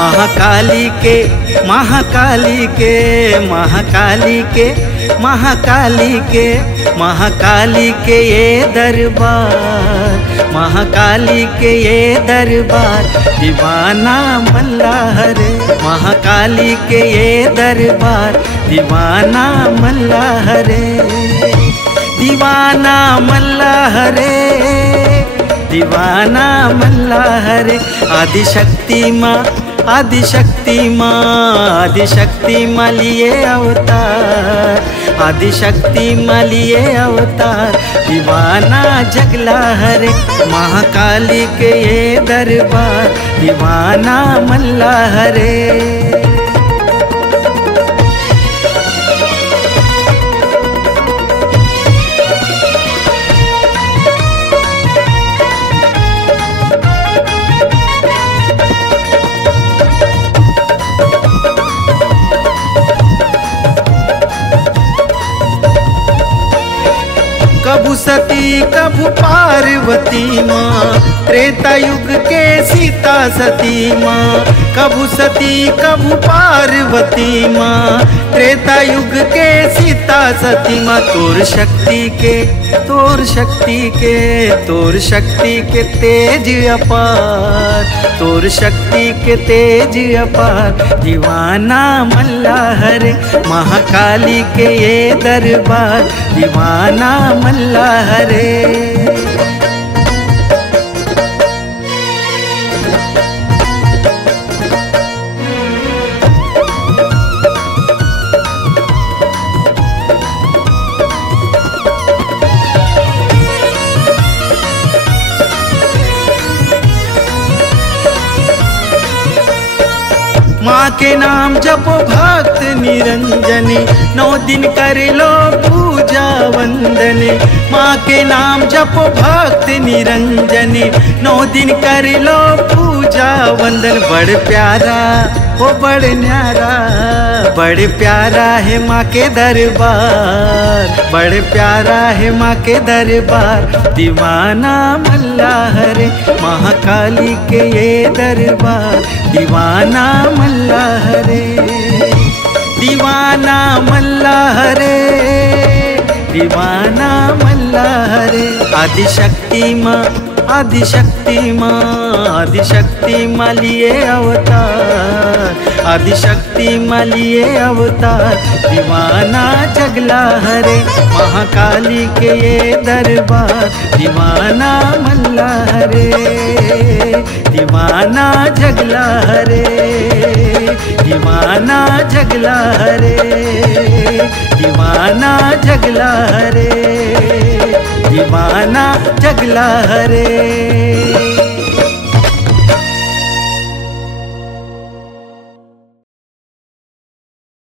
महाकाली के महाकाली के महाकाली के महाकाली के महाकाली के ये दरबार, महाकाली के ये दरबार दीवाना मल्लाह रे। महाकाली के ये दरबार दीवाना मल्लाह रे, दीवाना मल्लाह रे, दीवाना मल्लाह रे। आदिशक्ति माँ आदिशक्ति माँ आदिशक्ति माँ लिए अवतार, आदिशक्ति माँ लिए अवतार दीवाना जगला हरे। महाकाली के ये दरबार दीवाना मल्लाह रे। कभू सती कभू पार्वती माँ, त्रेता युग के सीता सती माँ। कभू सती कभू पार्वती माँ, त्रेता युग के सीता सती माँ। तोर शक्ति के तोर शक्ति के तोर शक्ति के तेज अपार, तोर शक्ति के तेज अपार दीवाना मल्लाह रे। महाकाली के ये दरबार दीवाना मल्लाह रे। माँ के नाम जपो भक्त निरंजनी, 9 दिन कर लो पूजा वंदने। माँ के नाम जपो भक्त निरंजनी, 9 दिन कर लो पूजा वंदन। बड़ प्यारा ओ बड़ न्यारा, बड़ प्यारा है माँ के दरबार, बड़ प्यारा है माँ के दरबार दीवाना मल्लाह रे। महाकाली के ये दरबार दीवाना मल्लाह रे, दीवाना मल्लाह रे, दीवाना मल्लाह रे। आदिशक्ति माँ आदिशक्ति माँ आदिशक्ति माँ लिए अवतार, आदिशक्ति माँ लिए अवतार दीवाना जगला हरे। महाकाली के ये दरबार दीवाना मल्लाह रे, दीवाना जगला हरे, दीवाना जगला हरे, दीवाना जगला हरे, दीवाना जगला हरे।